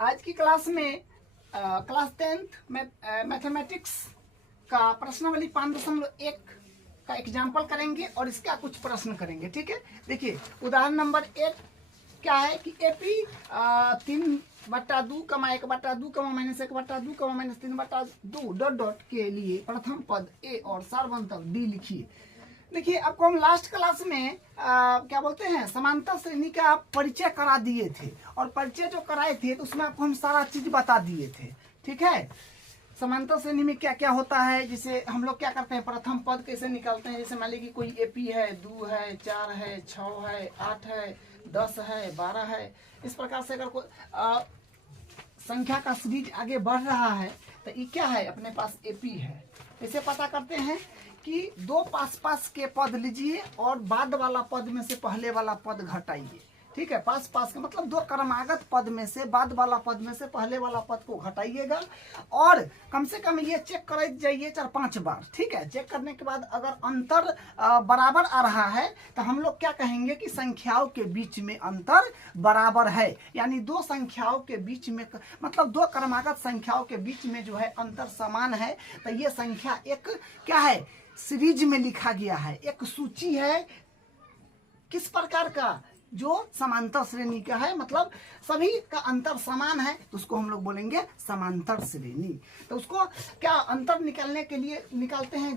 आज की क्लास में क्लास 10th मैथमेटिक्स का प्रश्नावली 5.1 का एग्जाम्पल करेंगे और इसका कुछ प्रश्न करेंगे। ठीक है, देखिए उदाहरण नंबर 1 क्या है कि एपी 3/2 कमा 1/2 कमा -1/2 कमा -3/2 डॉट डॉट के लिए प्रथम पद ए और सार्वंतर डी लिखिए। देखिए आपको हम लास्ट क्लास में क्या बोलते हैं समांतर श्रेणी का परिचय करा दिए थे और परिचय जो कराए थे तो उसमें आपको हम सारा चीज बता दिए थे। ठीक है, समांतर श्रेणी में क्या क्या होता है, जैसे हम लोग क्या करते हैं प्रथम पद कैसे निकालते हैं। जैसे मान लीजिए कोई एपी है, 2 है, 4 है, 6 है, 8 है, 10 है, 12 है, इस प्रकार से अगर कोई संख्या का सीरीज आगे बढ़ रहा है तो ये क्या है, अपने पास एपी है। इसे पता करते हैं कि दो पास पास के पद लीजिए और बाद वाला पद में से पहले वाला पद घटाइए। ठीक है, पास पास का मतलब दो क्रमागत पद में से बाद वाला पद में से पहले वाला पद को घटाइएगा और कम से कम ये चेक कर जाइए 4-5 बार। ठीक है, चेक करने के बाद अगर अंतर बराबर आ रहा है तो हम लोग क्या कहेंगे कि संख्याओं के बीच में अंतर बराबर है, यानी दो संख्याओं के बीच में मतलब दो क्रमागत संख्याओं के बीच में जो है अंतर समान है तो ये संख्या एक क्या है, सीरीज में लिखा गया है, एक सूची है। किस प्रकार का, जो समांतर श्रेणी का है, मतलब सभी का अंतर समान है तो उसको हम लोग बोलेंगे समांतर श्रेणी। तो उसको क्या अंतर निकालने के लिए निकालते हैं,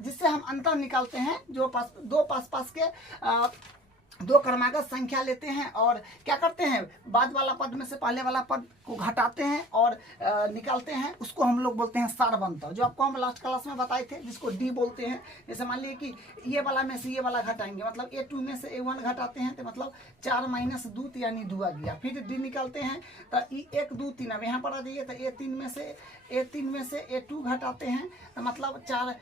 जिससे हम अंतर निकालते हैं जो दो पास के दो क्रमागत संख्या लेते हैं और क्या करते हैं, बाद वाला पद में से पहले वाला पद को घटाते हैं और निकालते हैं, उसको हम लोग बोलते हैं सार्वंतर, जो आपको हम लास्ट क्लास में बताए थे, जिसको डी बोलते हैं। जैसे मान लीजिए कि ये वाला में से ये वाला घटाएंगे, मतलब A2 में से A1 घटाते हैं तो मतलब 4 - 2 यानी 2 आ गया। फिर डी निकालते हैं तो 1 2 3, अब यहाँ पर आ जाइए तो A3 में से A2 घटाते हैं तो मतलब 6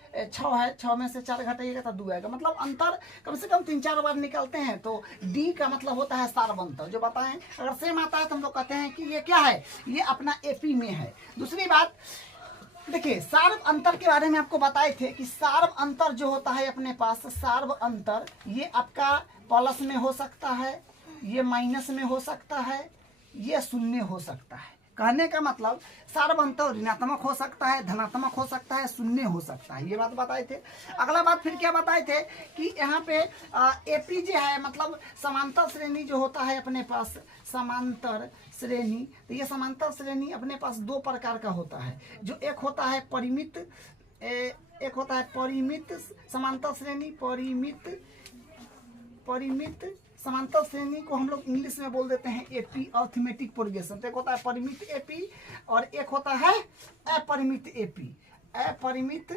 है, 6 में से 4 घटाइएगा तो 2 आएगा। मतलब अंतर कम से कम 3-4 बार निकालते हैं तो डी का मतलब होता है सार्वंतर। जो बताएं अगर सेम आता है तो हम लोग कहते हैं कि ये क्या है, ये अपना एपी में है। दूसरी बात देखिए, सार्व अंतर के बारे में आपको बताए थे कि सार्व अंतर जो होता है अपने पास, सार्व अंतर ये आपका प्लस में हो सकता है, ये माइनस में हो सकता है, ये शून्य हो सकता है। कहने का मतलब सार्वंतर ऋणात्मक हो सकता है, धनात्मक हो सकता है, शून्य हो सकता है, ये बात बताए थे। अगला बात फिर क्या बताए थे कि यहाँ पे एपी जो है मतलब समांतर श्रेणी जो होता है अपने पास, समांतर श्रेणी, तो ये समांतर श्रेणी अपने पास दो प्रकार का होता है। जो एक होता है परिमित, एक होता है परिमित समांतर श्रेणी, परिमित समांतर श्रेणी को हम लोग इंग्लिश में बोल देते हैं एपी, अरिथमेटिक प्रोग्रेशन। तो एक होता है परिमित एपी और एक होता है अपरिमित एपी। अपरिमित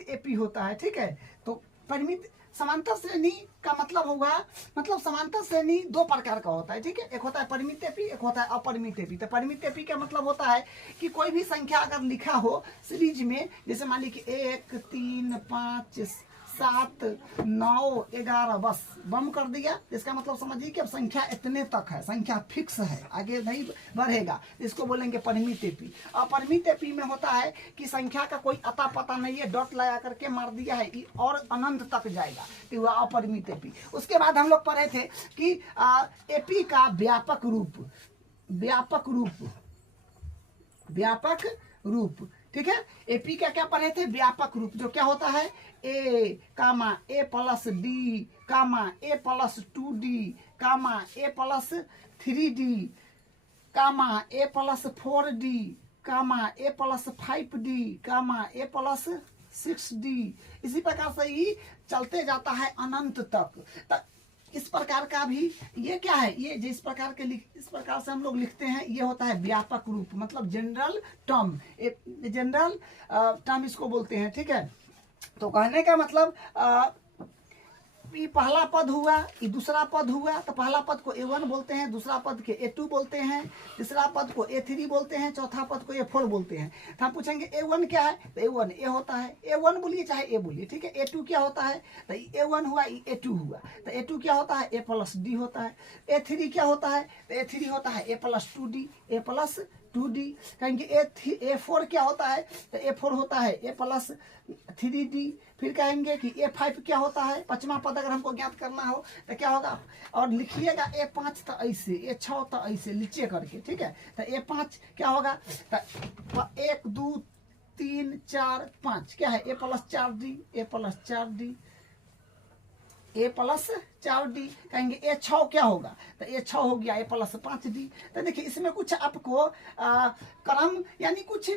एपी होता है। ठीक है, तो परिमित समांतर श्रेणी का मतलब होगा, मतलब समांतर श्रेणी दो प्रकार का होता है। ठीक है, एक होता है परिमित एपी, एक होता है अपरिमित एपी। तो परिमित एपी का मतलब होता है कि कोई भी संख्या अगर लिखा हो सीरीज में, जैसे मान लीजिए 1 3 5 7 9 11 बस बम कर दिया, इसका मतलब समझिए कि अब संख्या इतने तक है, संख्या फिक्स है, आगे नहीं बढ़ेगा, इसको बोलेंगे परिमित एपी। अपरिमित एपी में होता है कि संख्या का कोई अता पता नहीं है, डॉट लगा करके मार दिया है और अनंत तक जाएगा, तो वह अपरिमित एपी। उसके बाद हम लोग पढ़े थे कि एपी का व्यापक रूप। ठीक है, एपी का क्या पढ़े थे, व्यापक रूप, जो क्या होता है A, A plus D, A plus 2D, A plus 3D, A plus 4D, A plus 5D, A plus 6D। इसी प्रकार से ही चलते जाता है अनंत तक। इस प्रकार का भी ये क्या है, ये जिस प्रकार के इस प्रकार से हम लोग लिखते हैं, ये होता है व्यापक रूप, मतलब जनरल टर्म इसको बोलते हैं। ठीक है, तो कहने का मतलब ये पहला पद हुआ, ये दूसरा पद हुआ, तो पहला पद को A1 बोलते हैं, दूसरा पद के A2 बोलते हैं, तीसरा पद को A3 बोलते हैं, चौथा पद को A4 बोलते हैं। तो हम पूछेंगे A1 क्या है, तो A1 A होता है, A1 बोलिए चाहे A बोलिए। ठीक है, A2 क्या होता है, तो A1 हुआ, A2 हुआ, तो A2 क्या होता है, A प्लस डी होता है। A3 क्या होता है, तो A3 होता है A plus 2D, A plus 2d। कहेंगे A4 क्या होता है, तो A4 होता है A प्लस 3d। फिर कहेंगे कि A5 क्या होता है, पांचवा पद अगर हमको ज्ञात करना हो तो क्या होगा, और लिखिएगा A5 तो ऐसे, A6 तो ऐसे नीचे करके, ठीक है। तो A5 क्या होगा, तो 1 2 3 4 5 क्या है, A plus 4d, A plus 4d, A plus 4d। कहेंगे A6 क्या होगा, तो A6 हो गया A प्लस 5d। तो देखिए इसमें कुछ आपको क्रम यानी कुछ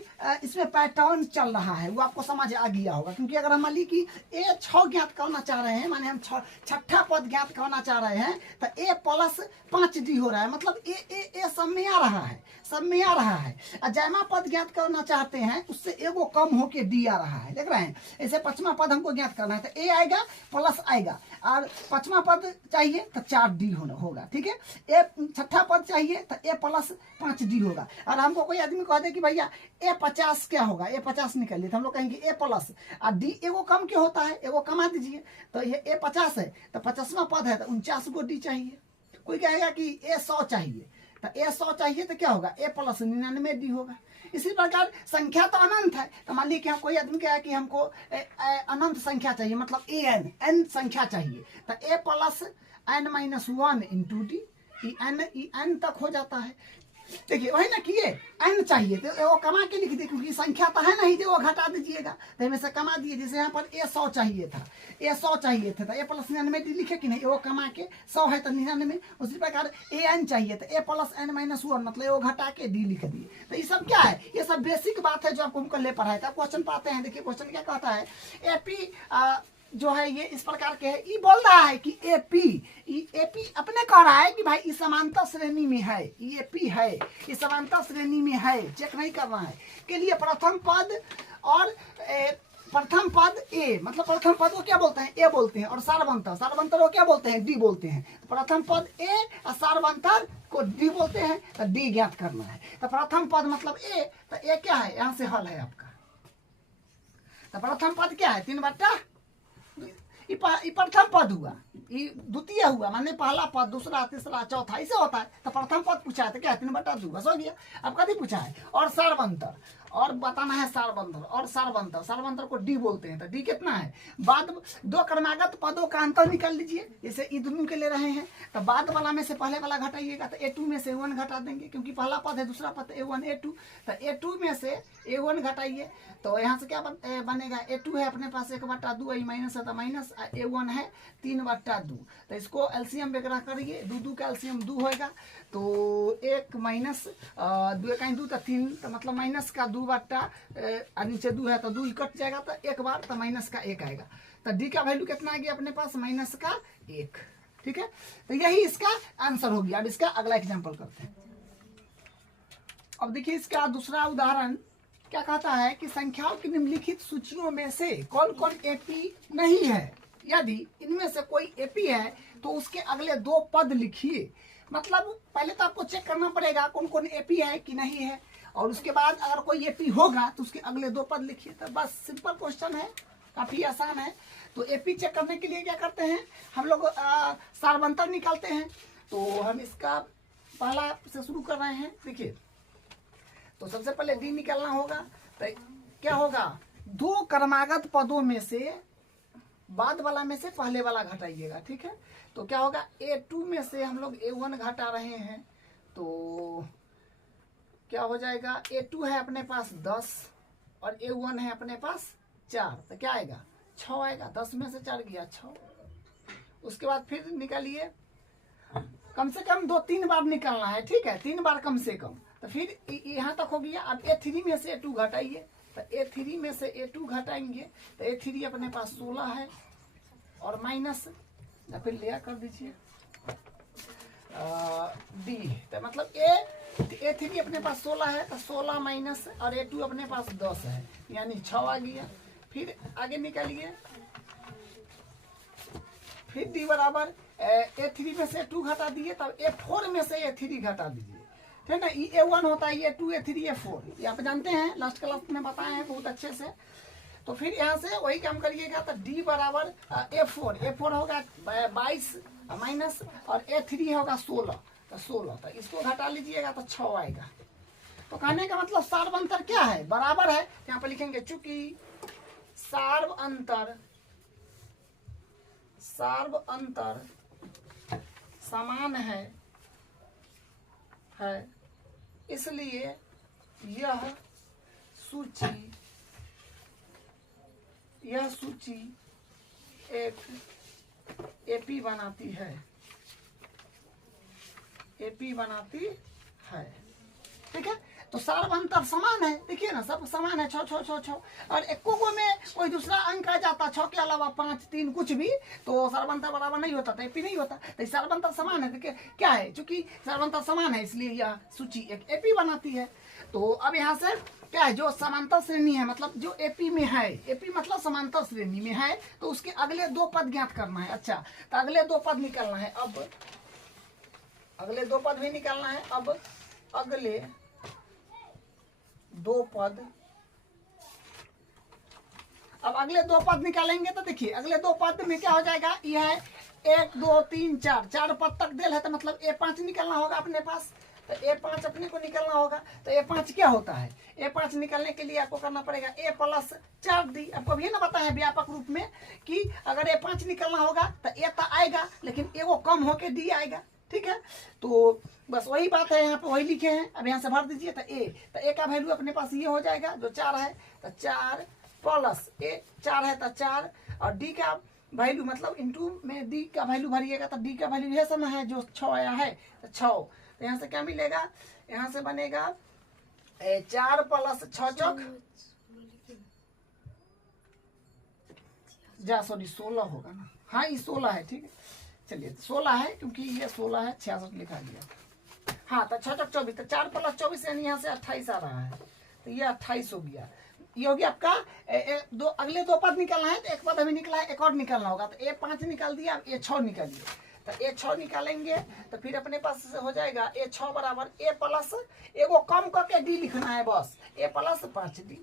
इसमें पैटर्न चल रहा है, वो आपको समझ आ गया होगा। क्योंकि अगर हम मान ली कि A6 ज्ञात करना चाह रहे हैं, माने हम छठा पद ज्ञात करना चाह रहे हैं, तो A प्लस 5d हो रहा है, मतलब ए सब में आ रहा है, सब में आ रहा है। और जैमा पद ज्ञात करना चाहते हैं, उससे एगो कम होके डी आ रहा है, देख रहे हैं। ऐसे पांचवा पद हमको ज्ञात करना है, तो A आएगा प्लस आएगा, और पांचवा पद चाहिए तो 4d होगा, ठीक है। ए छठा पद चाहिए तो A प्लस 5d होगा। और हमको कोई आदमी कह दे कि भैया A50 क्या होगा, A50 निकालिए, तो हम लोग कहेंगे A प्लस, और डी एगो कम क्यों होता है, एगो कमा दीजिए। तो ये A50 है, तो 50वां पद है, तो 49 गो डी चाहिए। कोई कहेगा कि A100 चाहिए, तो A100 चाहिए तो क्या होगा, A प्लस 99d होगा। इसी प्रकार संख्या तो अनंत है, तो मान लीजिए कि कोई आदमी कहा कि हमको अनंत संख्या चाहिए, मतलब n संख्या चाहिए, तो A plus n-1 into D, n तक हो जाता है। देखिए वही ना कि n चाहिए तो वो कमा के लिख दे, क्योंकि संख्या तो है नहीं, जो वो घटा दीजिएगा तो इनमें से कमा दिए। जैसे यहाँ पर A100 चाहिए था, A100 चाहिए था, तो A प्लस 99d लिखे कि नहीं, वो कमा के 100 है तो 99। उसी प्रकार AN चाहिए तो A प्लस n-1 मतलब वो घटा के d लिख दिए। तो ये सब क्या है, ये सब बेसिक बात है जो आपको हमको ले पढ़ाया था। क्वेश्चन पाते हैं, देखिए क्वेश्चन क्या कहता है, AP जो है ये इस प्रकार के है। ये बोल रहा है कि एपी अपने कह रहा है कि भाई इस समांतर श्रेणी में है, एपी है, इस समांतर श्रेणी में है, चेक नहीं करना है के लिए प्रथम पद और प्रथम पद ए, मतलब प्रथम पद को क्या बोलते हैं, ए बोलते हैं, और सारवंतर को क्या बोलते हैं, डी बोलते हैं। तो प्रथम पद ए और सारवंतर को डी बोलते हैं, तो डी ज्ञात करना है। तो प्रथम पद मतलब ए, तो ए क्या है, यहां से हल है आपका। तो प्रथम पद क्या है, 3/, प्रथम पद हुआ, ये द्वितीय हुआ, माने पहला पद, दूसरा, तीसरा, चौथा, ऐसे होता है। तो प्रथम पद पूछा है तो क्या है, 3/2, बस हो गया। अब कभी पूछा है और सारवंतर, और बताना है सारवंतर, और सारवंतर को डी बोलते हैं। तो डी कितना है, बाद दो क्रमागत पदों का अंतर निकाल लीजिए। जैसे ई दोनों के ले रहे हैं, तो बाद वाला में से पहले वाला घटाइएगा, तो A2 में से A1 घटा देंगे, क्योंकि पहला पद है, दूसरा पद A1 A2। तो A2 में से A1 घटाइए, तो यहाँ से क्या बनेगा, A2 है अपने पास 1/2, माइनस है तो माइनस, A1 है 3/2। तो इसको एलसीएम वगैरह करिए, 2 का एलसीएम 2 होएगा, तो 1 माइनस 2 का 2 तो 3, तो मतलब माइनस का 2/, नीचे 2 है तो 2 कट जाएगा, तो 1 बार तो माइनस का 1 आएगा। तो डी का वैल्यू कितना आ गया अपने पास, माइनस का 1, ठीक है। तो यही इसका आंसर हो गया। अब इसका अगला एग्जाम्पल करते हैं। अब देखिए इसका दूसरा उदाहरण क्या कहता है कि संख्याओं की निम्नलिखित सूचियों में से कौन कौन एपी नहीं है। यदि इनमें से कोई एपी है तो उसके अगले 2 पद लिखिए। मतलब पहले तो आपको चेक करना पड़ेगा कौन कौन एपी है कि नहीं है, और उसके बाद अगर कोई एपी होगा तो उसके अगले 2 पद लिखिए। तो बस सिंपल क्वेश्चन है, काफी आसान है। तो एपी चेक करने के लिए क्या करते हैं हम लोग, सारवंतर निकालते हैं। तो हम इसका पहला से शुरू कर रहे हैं। देखिए तो सबसे पहले डी निकालना होगा। तो क्या होगा, 2 क्रमागत पदों में से बाद वाला में से पहले वाला घटाइएगा, ठीक है। तो क्या होगा, A2 में से हम लोग A1 घटा रहे हैं, तो क्या हो जाएगा, A2 है अपने पास 10 और A1 है अपने पास 4, तो क्या आएगा, 6 आएगा। 10 में से 4 गया 6। उसके बाद फिर निकालिए, कम से कम 2-3 बार निकालना है, ठीक है, 3 बार कम से कम। तो फिर यहाँ तक हो गया। अब A3 में से A2 घटाइए, तो A3 में से A2 घटाएंगे, तो A3 अपने पास 16 है, और माइनस या फिर लिया कर दीजिए डी। तो मतलब A3 अपने पास 16 है, तो 16 माइनस, और A2 अपने पास 10 है, यानी 6 आ गया। फिर आगे निकालिए, फिर डी बराबर A3 में से 2 घटा दिए, तब A4 में से A3 घटा दीजिए, ठीक है ना। ये A1 होता है, A2 A3 A4, ये आप जानते हैं, लास्ट क्लास में बताए हैं बहुत अच्छे से। तो फिर यहाँ से वही काम करिएगा। तो डी बराबर A4 होगा 22 माइनस, और A3 होगा 16, तो 16, तो इसको घटा लीजिएगा तो 6 आएगा। तो कहने का मतलब सार्व अंतर क्या है, बराबर है। यहाँ पर लिखेंगे चूंकि सार्व अंतर समान है इसलिए यह सूची एक एपी बनाती है। ठीक है, तो सार्व अंतर समान है, देखिए ना सब समान है, 6 6 6 6 और एको को में कोई दूसरा अंक आ जाता 6 के अलावा 5 3 कुछ भी तो सार्व अंतर बराबर नहीं होता, तो एपी नहीं होता। तो सार्व अंतर समान है, देखिए क्या है, चूंकि सार्व अंतर समान है इसलिए यह सूची एक एपी बनाती है। तो अब यहाँ से क्या है, जो समांतर श्रेणी है मतलब जो एपी में है, एपी मतलब समांतर श्रेणी में है, तो उसके अगले 2 पद ज्ञात करना है। अच्छा, तो अगले 2 पद निकालना है। अब अगले 2 पद भी निकालना है। अब अगले 2 पद निकालेंगे तो देखिए अगले 2 पद में क्या हो जाएगा, यह है 1 2 3 4 पद तक देल है, तो मतलब A5 निकलना होगा अपने पास। तो A5 अपने को निकलना होगा। तो A5 क्या होता है, A5 निकलने के लिए आपको करना पड़ेगा A + 4D। आपको भी ना बताया व्यापक रूप में कि अगर A5 निकलना होगा तो A तो आएगा लेकिन एगो कम होके D आएगा। ठीक है, तो बस वही बात है, यहाँ पे वही लिखे हैं। अब यहाँ से भर दीजिए। तो A का वैल्यू अपने पास ये हो जाएगा जो 4 है, तो 4 + A 4 है तो 4 और D का वैल्यू मतलब इंटू में D का वैल्यू भरिएगा तो D का वैल्यू यह समय है जो 6 आया है, तो 6। तो यहाँ से क्या मिलेगा, यहाँ से बनेगा 4 + 6 सॉरी 16 होगा ना, हाँ ये 16 है। ठीक है, चलिए 16 है क्योंकि ये 16 है, 66 लिखा गया। हाँ, तो 6 × 24 तो 4 + 24 यानी यहाँ से 28 आ रहा है, तो ये 28 हो गया। ये हो गया आपका अगले 2 पद निकालना है। तो एक पद अभी निकला है, एक और निकालना होगा। तो A5 निकाल दिया, अब A6 निकालिए। तो A6 निकालेंगे तो फिर अपने पास हो जाएगा A6 बराबर A + एगो कम करके D लिखना है बस, A + 5D।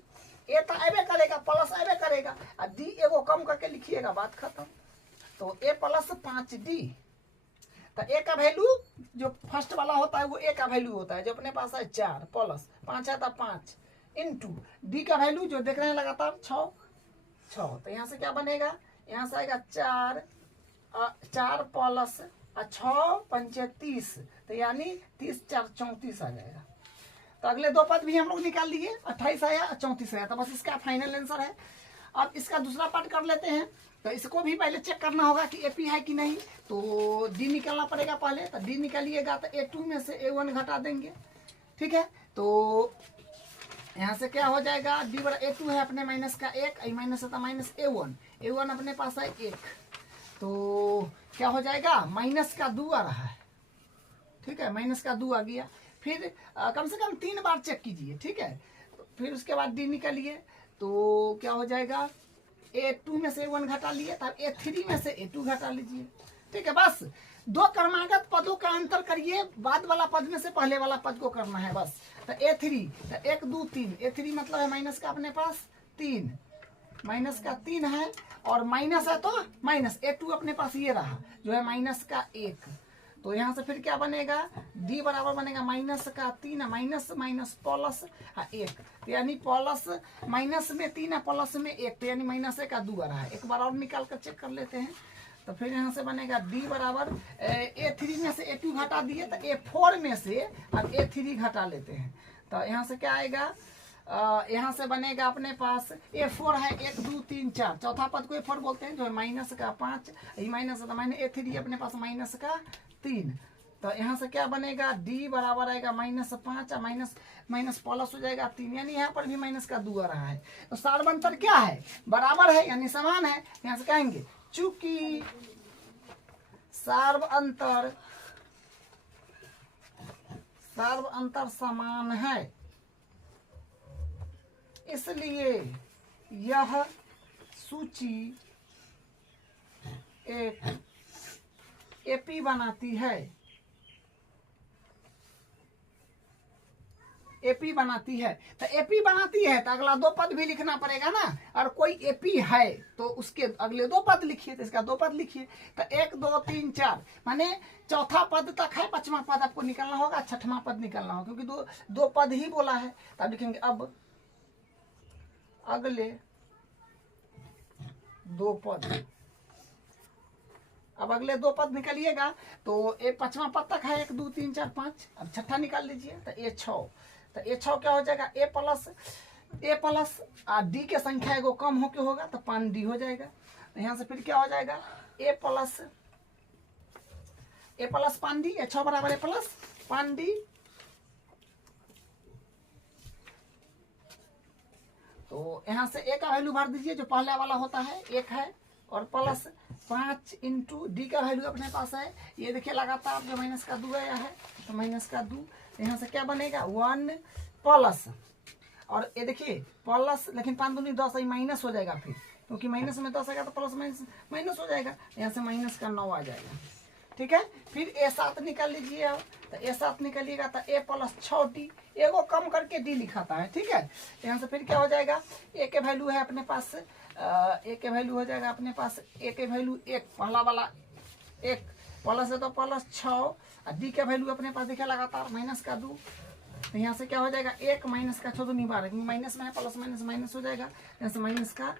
A तो अबे करेगा, प्लस अबे करेगा, और D एगो कम करके लिखिएगा, बात खत्म। तो A + 5D। तो A का वैल्यू जो फर्स्ट वाला होता है वो A का वैल्यू होता है जो अपने पास है 4 + 5 है तो 5 इंटू D का वैल्यू जो देख रहे हैं लगातार 6। तो यहाँ से क्या बनेगा, यहाँ से आएगा 4 + 6 × 5 = 30, तो यानी 30 4 34 आ जाएगा। तो अगले 2 पद भी हम लोग निकाल लिए, 28 आया 34 आया, तो बस इसका फाइनल आंसर है। अब इसका दूसरा पार्ट कर लेते हैं। तो इसको भी पहले चेक करना होगा कि एपी है कि नहीं। तो डी निकालना पड़ेगा पहले। तो डी निकालिएगा तो A2 में से A1 घटा देंगे। ठीक है, तो यहाँ से क्या हो जाएगा, डी बड़ा A2 है अपने माइनस का 1, माइनस होता माइनस A1 अपने पास है 1, तो क्या हो जाएगा माइनस का 2 आ रहा है। ठीक है, माइनस का 2 आ गया। फिर कम से कम 3 बार चेक कीजिए। ठीक है, तो फिर उसके बाद डी निकालिए तो क्या हो जाएगा, A2 में से A1 घटा लिए, तब A3 में से A2 घटा लीजिए। ठीक है, बस 2 क्रमागत पदों का अंतर करिए, बाद वाला पद में से पहले वाला पद को करना है बस। तो A3 तो 1 2 3, A3 मतलब है माइनस का अपने पास 3, माइनस का 3 है और माइनस है तो माइनस। A2 अपने पास ये रहा जो है माइनस का 1, तो यहाँ से फिर क्या बनेगा, D बराबर बनेगा माइनस का 3, माइनस माइनस प्लस 1, तो यानी प्लस माइनस में 3 प्लस में 1, तो यानी माइनस का 2 आ रहा है। एक बार और निकाल कर चेक कर लेते हैं। तो फिर यहाँ से बनेगा D बराबर A3 में से A2 घटा दिए तो A4 में से अब A3 घटा लेते हैं। तो यहाँ से क्या आएगा, यहाँ से बनेगा अपने पास A4 है 1 2 3 4, चौथा पद को A4 बोलते हैं जो है माइनस का 5, माइनस A3 अपने पास माइनस का 3। तो यहाँ से क्या बनेगा, D बराबर आएगा -5, माइनस माइनस प्लस हो जाएगा 3, यानी यहाँ पर भी माइनस का 2 आ रहा है। तो सार्व अंतर क्या है, बराबर है यानी समान है। यहाँ से कहेंगे चूंकि सार्व अंतर समान है इसलिए यह सूची एक एपी बनाती है। एपी बनाती है। तो एपी बनाती है तो अगला दो पद भी लिखना पड़ेगा ना, और कोई एपी है तो उसके अगले दो पद लिखिए, तो इसका दो पद लिखिए। तो 1 2 3 4 माने चौथा पद तक है, पांचवा पद आपको निकालना होगा, छठवां पद निकालना होगा, क्योंकि दो पद ही बोला है। तो अब लिखेंगे अब अगले दो पद। अब अगले दो पद निकालिएगा तो ये पांचवा पद तक है, 1 2 3 4 5। अब छठा निकाल लीजिए तो ए 6। तो ए 6 क्या हो जाएगा, ए प्लस डी के संख्या एगो कम हो के होगा तो 5D हो जाएगा। तो यहाँ से फिर क्या हो जाएगा, ए प्लस 5D, ए 6 बराबर ए प्लस 5D। तो यहाँ से ए का वैल्यू भर दीजिए, जो पहले वाला होता है 1 है, और प्लस 5 इंटू डी का वैल्यू अपने पास है, ये देखिए लगातार जो माइनस का 2 आया है, तो माइनस का 2। यहाँ से क्या बनेगा 1 प्लस, और ये देखिए प्लस, लेकिन 5 दूनी 10, ये माइनस हो जाएगा फिर, क्योंकि माइनस में 10 आएगा तो प्लस माइनस हो जाएगा। यहाँ से माइनस का 9 आ जाएगा, ठीक है। फिर ए 7 निकाल लीजिए। अब तो ए 7 निकालिएगा तो ए प्लस 6D, एगो कम करके डी लिखाता है, ठीक है। यहाँ से फिर क्या हो जाएगा, ए के वैल्यू है अपने पास, ए के वैल्यू हो जाएगा अपने पास, ए के वैल्यू 1, पहला वाला 1 प्लस है तो प्लस 6, और डी का वैल्यू अपने पास दिखा लगातार माइनस का 2। तो यहाँ से क्या हो जाएगा, 1 माइनस का 6 नहीं बार, क्योंकि माइनस में है, प्लस माइनस माइनस हो जाएगा, यहाँ से माइनस का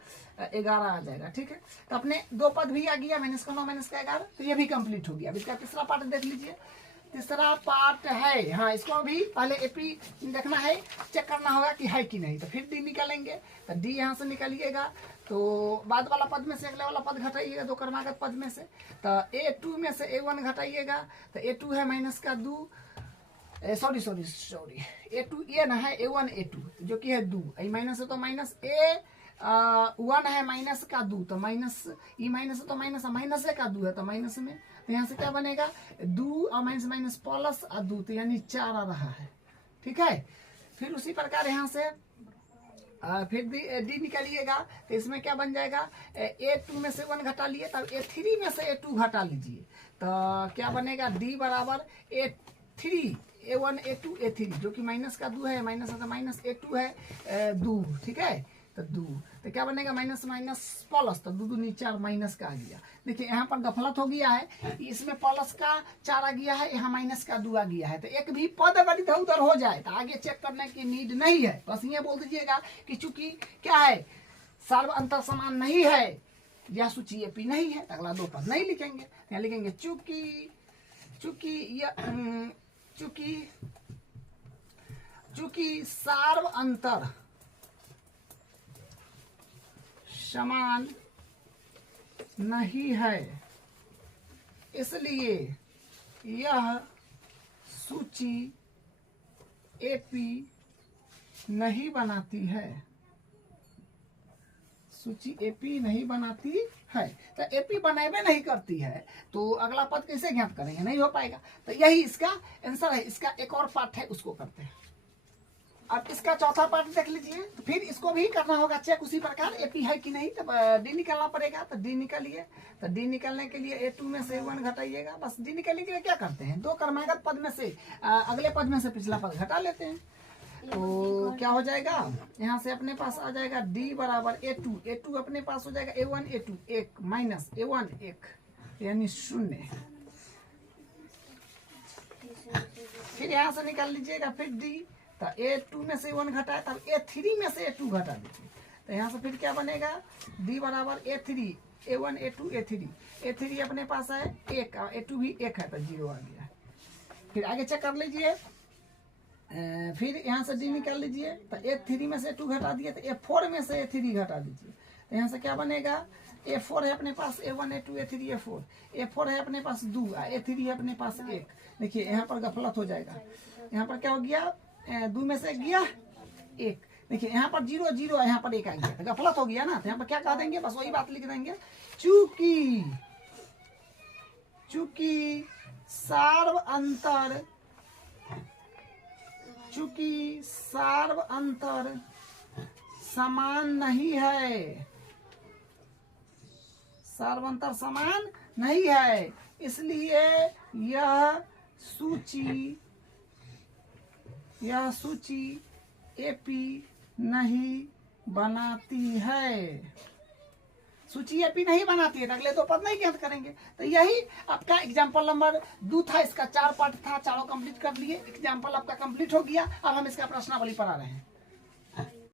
11 आ जाएगा, ठीक है। तो अपने दो पद भी आ गया, माइनस का 9 माइनस का 11, तो ये भी कंप्लीट हो गया। अब इसका तीसरा पार्ट देख लीजिए। तीसरा पार्ट है, हाँ, इसको भी पहले एपी देखना है, चेक करना होगा कि है कि नहीं। तो फिर डी निकालेंगे, तो डी यहाँ से निकालिएगा तो बाद वाला पद में से अगले वाला पद घटाइएगा, दो क्रमागत पद में से। तो A2 में से A1 घटाइएगा, तो A2 है माइनस का 2, सॉरी A2 ये ना है, A1 A2 जो कि है 2, माइनस है तो माइनस, A1 है माइनस का 2, तो माइनस, ये माइनस है तो माइनस, माइनस का 2 है तो माइनस में। तो यहाँ से क्या बनेगा, 2 और माइनस माइनस प्लस और 2, तो यानी 4 आ रहा है, ठीक है। फिर उसी प्रकार यहाँ से फिर डी निकालिएगा, तो इसमें क्या बन जाएगा, A2 में से 1 घटा लिए, तब A3 में से A2 घटा लीजिए, तो क्या बनेगा, D बराबर A3, A1 A2 A3, जो कि माइनस का 2 है, माइनस है तो माइनस, A2 है 2, ठीक है। तो 2, तो क्या बनेगा, माइनस माइनस प्लस, तो 2 दूनी 4 माइनस का आ गया। देखिए यहाँ पर गफलत हो गया है, इसमें प्लस का 4 आ गया है, यहाँ माइनस का 2 आ गया है। तो एक भी पद अगर इधर उधर हो जाए तो आगे चेक करने की नीड नहीं है, बस ये बोल दीजिएगा कि चूंकि क्या है, सर्व अंतर समान नहीं है, या सूची एपी नहीं है, तो अगला दो पद नहीं लिखेंगे। यहाँ लिखेंगे चूंकि सर्व अंतर समान नहीं है, इसलिए यह सूची एपी नहीं बनाती है, सूची एपी नहीं बनाती है। तो एपी बनाए नहीं करती है तो अगला पद कैसे ज्ञात करेंगे, नहीं हो पाएगा। तो यही इसका आंसर है। इसका एक और पार्ट है, उसको करते हैं। अब इसका चौथा पार्ट देख लीजिए, तो फिर इसको भी करना होगा चेक उसी प्रकार, एपी है कि नहीं। तो डी निकालना पड़ेगा, तो डी निकालिए। तो डी निकालने के लिए A2 में से 1 घटाइएगा, बस। डी निकालने के लिए क्या करते हैं, दो क्रमागत पद में से अगले पद में से पिछला पद घटा लेते हैं, तो क्या हो जाएगा, यहाँ से अपने पास आ जाएगा D बराबर A2 अपने पास हो जाएगा A1 A2 1 माइनस A1 1, यानी 0। फिर यहाँ से निकाल लीजिएगा फिर D, तो A2 में से 1 घटाए, तब A3 में से A2 घटा दीजिए। तो यहाँ से फिर क्या बनेगा, D बराबर A3 A1 A2 A3 अपने पास है 1, A2 भी 1 है, तो 0 आ गया। फिर आगे चेक कर लीजिए। फिर यहाँ से D निकाल लीजिए, तो A3 में से 2 घटा दिए, तो A4 में से A3 घटा दीजिए। तो यहाँ से क्या बनेगा, A4 है अपने पास A1 A2 A3 A4 है अपने पास 2, A3 है अपने पास 1। देखिए यहाँ पर गफलत हो जाएगा, यहाँ पर क्या हो गया, 2 में से गया 1। देखिए यहाँ पर 0 0, यहाँ पर 1 आ गया, तो गफलत हो गया ना। तो यहाँ पर क्या कह देंगे, बस वही बात लिख देंगे, चूंकि सार्व अंतर समान नहीं है, सार्व अंतर समान नहीं है, इसलिए यह सूची यह सूची एपी नहीं बनाती है। सूची एपी नहीं बनाती है तो अगले 2 पद नहीं ज्ञात करेंगे। तो यही आपका एग्जाम्पल नंबर 2 था। इसका 4 पार्ट था, चारों कंप्लीट कर लिए। एग्जाम्पल आपका कंप्लीट हो गया। अब हम इसका प्रश्नावली पढ़ा रहे हैं।